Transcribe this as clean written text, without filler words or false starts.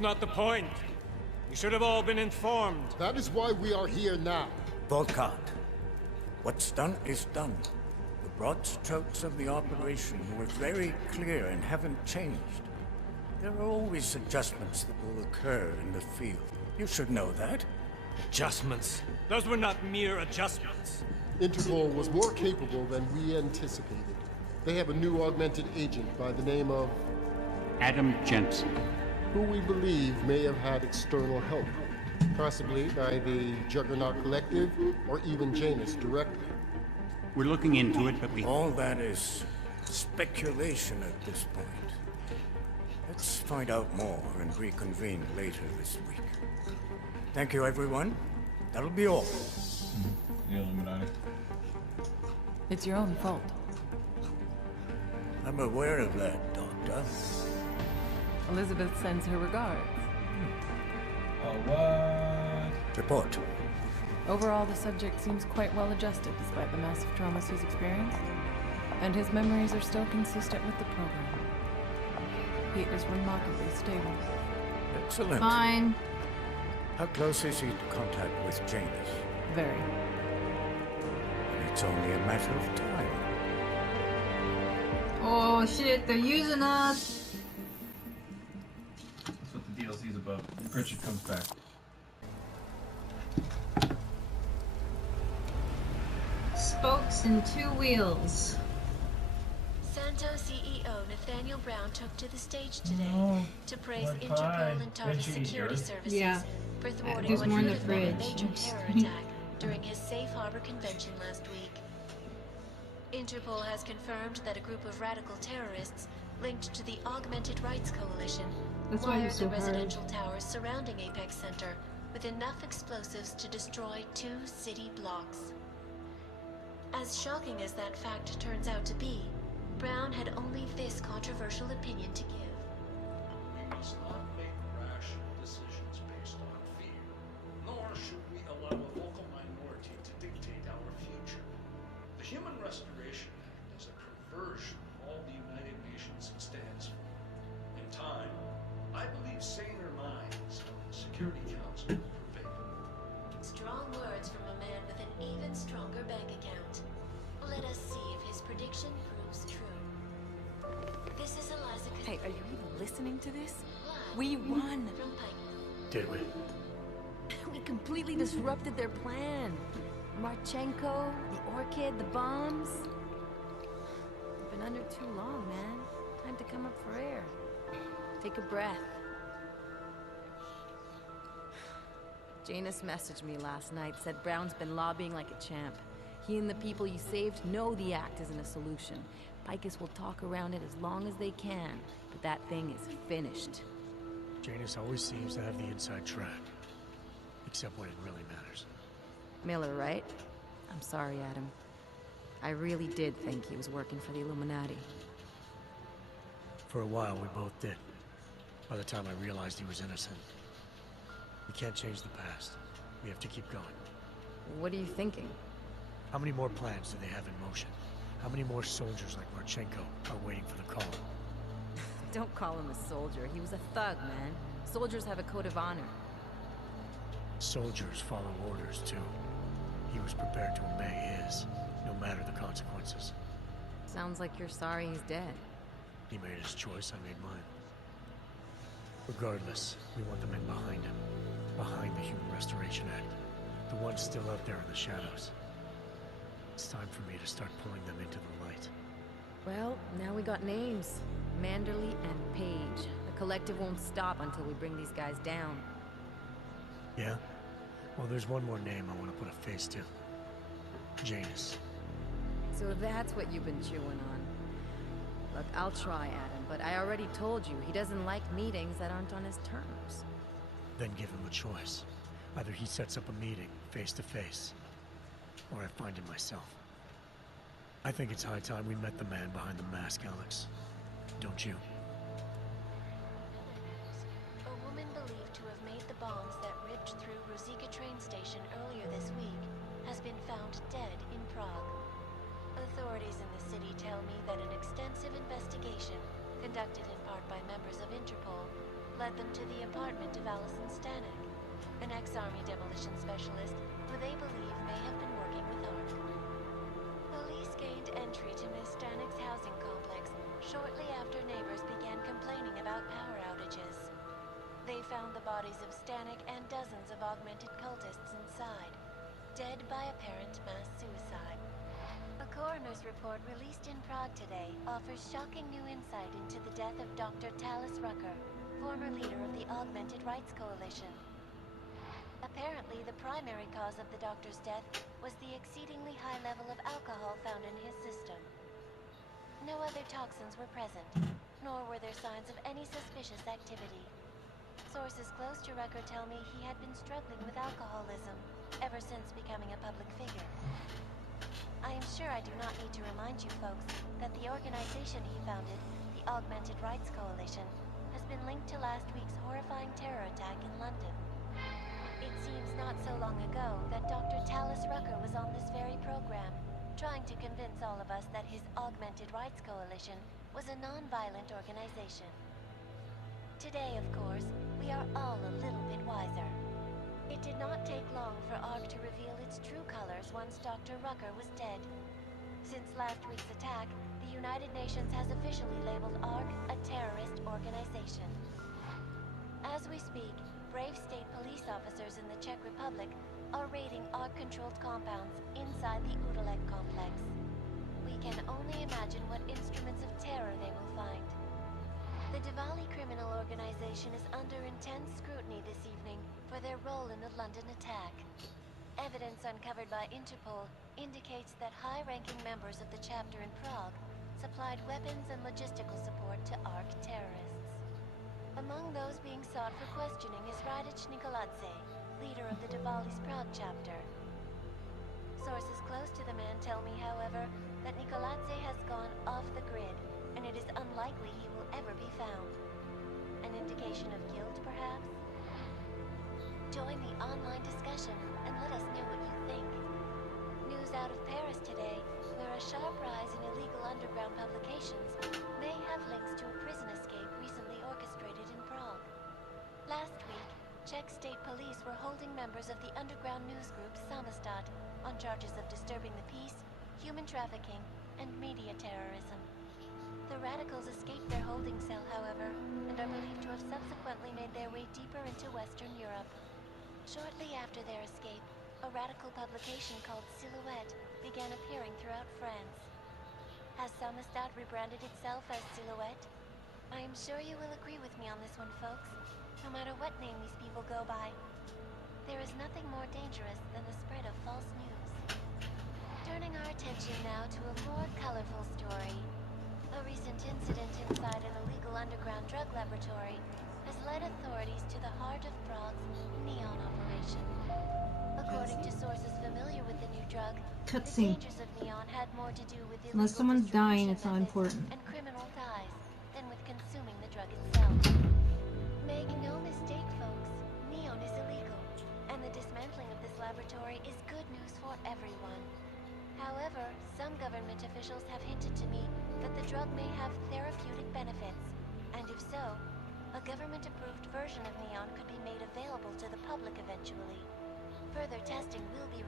was not the point. You should have all been informed. That is why we are here now. Volkart. What's done is done. The broad strokes of the operation were very clear and haven't changed. There are always adjustments that will occur in the field. You should know that. Adjustments? Those were not mere adjustments. Interpol was more capable than we anticipated. They have a new augmented agent by the name of... Adam Jensen. who we believe may have had external help. Possibly by the Juggernaut Collective, or even Janus directly. We're looking into it, but we... All that is speculation at this point. Let's find out more and reconvene later this week. Thank you, everyone. That'll be all. The Illuminati. It's your own fault. I'm aware of that, Doctor. Elizabeth sends her regards. Oh, what? Report. Overall, the subject seems quite well adjusted despite the massive traumas he's experienced. And his memories are still consistent with the program. He is remarkably stable. Excellent. Fine. How close is he to contact with Janus? Very. It's only a matter of time. Oh shit, they're using us. That's what the DLC's about. Pritchard comes back. Spokes and two wheels. Santo CEO Nathaniel Brown took to the stage today to praise Interpol and TARDIS security services for thwarting there's what more in could the have been a fridge. major terror attack during his Safe Harbor convention last week. Interpol has confirmed that a group of radical terrorists linked to the Augmented Rights Coalition That's why wired he's so the hard. residential towers surrounding Apex Center with enough explosives to destroy 2 city blocks. As shocking as that fact turns out to be, Brown had only this controversial opinion to give. We must not make rash decisions based on fear, nor should we allow a vocal minority to dictate our future. The Human Restoration Act is a perversion of all the United Nations stands for. In time, I believe saner minds from the Security Council will prevail. Strong words from a man with an even stronger bank account. Let us see if his prediction proves true. This is Eliza. Hey, are you even listening to this? We won! From Pike. Did we? We completely disrupted their plan. Marchenko, the Orchid, the bombs. We've been under too long, man. Time to come up for air. Take a breath. Janus messaged me last night, said Brown's been lobbying like a champ. He and the people you saved know the act isn't a solution. Picus will talk around it as long as they can, but that thing is finished. Janus always seems to have the inside track. Except when it really matters. Miller, right? I'm sorry, Adam. I really did think he was working for the Illuminati. For a while, we both did. By the time I realized he was innocent. We can't change the past. We have to keep going. What are you thinking? How many more plans do they have in motion? How many more soldiers like Marchenko are waiting for the call? Don't call him a soldier. He was a thug, man. Soldiers have a code of honor. Soldiers follow orders, too. He was prepared to obey his, no matter the consequences. Sounds like you're sorry he's dead. He made his choice, I made mine. Regardless, we want the men behind him. Behind the Human Restoration Act. The ones still out there in the shadows. It's time for me to start pulling them into the light. Well, now we got names. Manderley and Page. The collective won't stop until we bring these guys down. Yeah? Well, there's one more name I want to put a face to. Janus. So that's what you've been chewing on. Look, I'll try, Adam, but I already told you, he doesn't like meetings that aren't on his terms. Then give him a choice. Either he sets up a meeting, face to face, or I find him myself. I think it's high time we met the man behind the mask, Alex. Don't you? A woman believed to have made the bombs that ripped through Ruzicka train station earlier this week has been found dead in Prague. Authorities in the city tell me that an extensive investigation, conducted in part by members of Interpol, led them to the apartment of Allison Stanek, an ex-army demolition specialist who they believe may have been working with ARC. Police gained entry to Ms. Stanek's housing complex shortly after neighbors began complaining about power outages. They found the bodies of Stanek and dozens of augmented cultists inside, dead by apparent mass suicide. A coroner's report released in Prague today offers shocking new insight into the death of Dr. Talis Rucker, former leader of the Augmented Rights Coalition. Apparently, the primary cause of the doctor's death was the exceedingly high level of alcohol found in his system. No other toxins were present, nor were there signs of any suspicious activity. Sources close to Rucker tell me he had been struggling with alcoholism ever since becoming a public figure. I am sure I do not need to remind you folks that the organization he founded, the Augmented Rights Coalition, has been linked to last week's horrifying terror attack in London. It seems not so long ago that Dr. Talis Rucker was on this very program, trying to convince all of us that his Augmented Rights Coalition was a non-violent organization. Today, of course, we are all a little bit wiser. It did not take long for ARC to reveal its true colors once Dr. Rucker was dead. Since last week's attack, the United Nations has officially labeled ARC a terrorist organization. As we speak, brave state police officers in the Czech Republic are raiding ARC-controlled compounds inside the Udalek complex. We can only imagine what instruments of terror they will find. The Diwali criminal organization is under intense scrutiny this evening for their role in the London attack. Evidence uncovered by Interpol indicates that high-ranking members of the chapter in Prague supplied weapons and logistical support to ARC terrorists. Among those being sought for questioning is Radic Nikoladze, leader of the Diwali's Prague chapter. Sources close to the man tell me, however, that Nikoladze has gone off the grid, and it is unlikely he will ever be found. An indication of guilt, perhaps? Join the online discussion and let us know what you think. News out of Paris today, where a sharp rise in illegal underground publications may have links to a prison escape recently orchestrated in Prague. Last week, Czech state police were holding members of the underground news group Samostat on charges of disturbing the peace, human trafficking, and media terrorism. The radicals escaped their holding cell, however, and are believed to have subsequently made their way deeper into Western Europe. Shortly after their escape, a radical publication called Silhouette began appearing throughout France. Has Samostat rebranded itself as Silhouette? I am sure you will agree with me on this one, folks, no matter what name these people go by. There is nothing more dangerous than the spread of false news. Turning our attention now to a more colorful story. A recent incident inside an illegal underground drug laboratory has led authorities to the heart of Prague's neon operation. According to sources familiar with the new drug, the dangers of neon had more to do with illegal Unless someone's dying, distribution it's not methods important. and criminal ties than with consuming the drug itself. Make no mistake, folks, neon is illegal, and the dismantling of this laboratory is good news for everyone. However, some government officials have hinted to me that the drug may have therapeutic benefits, and if so, a government-approved version of neon could be made available to the public eventually. Further testing will be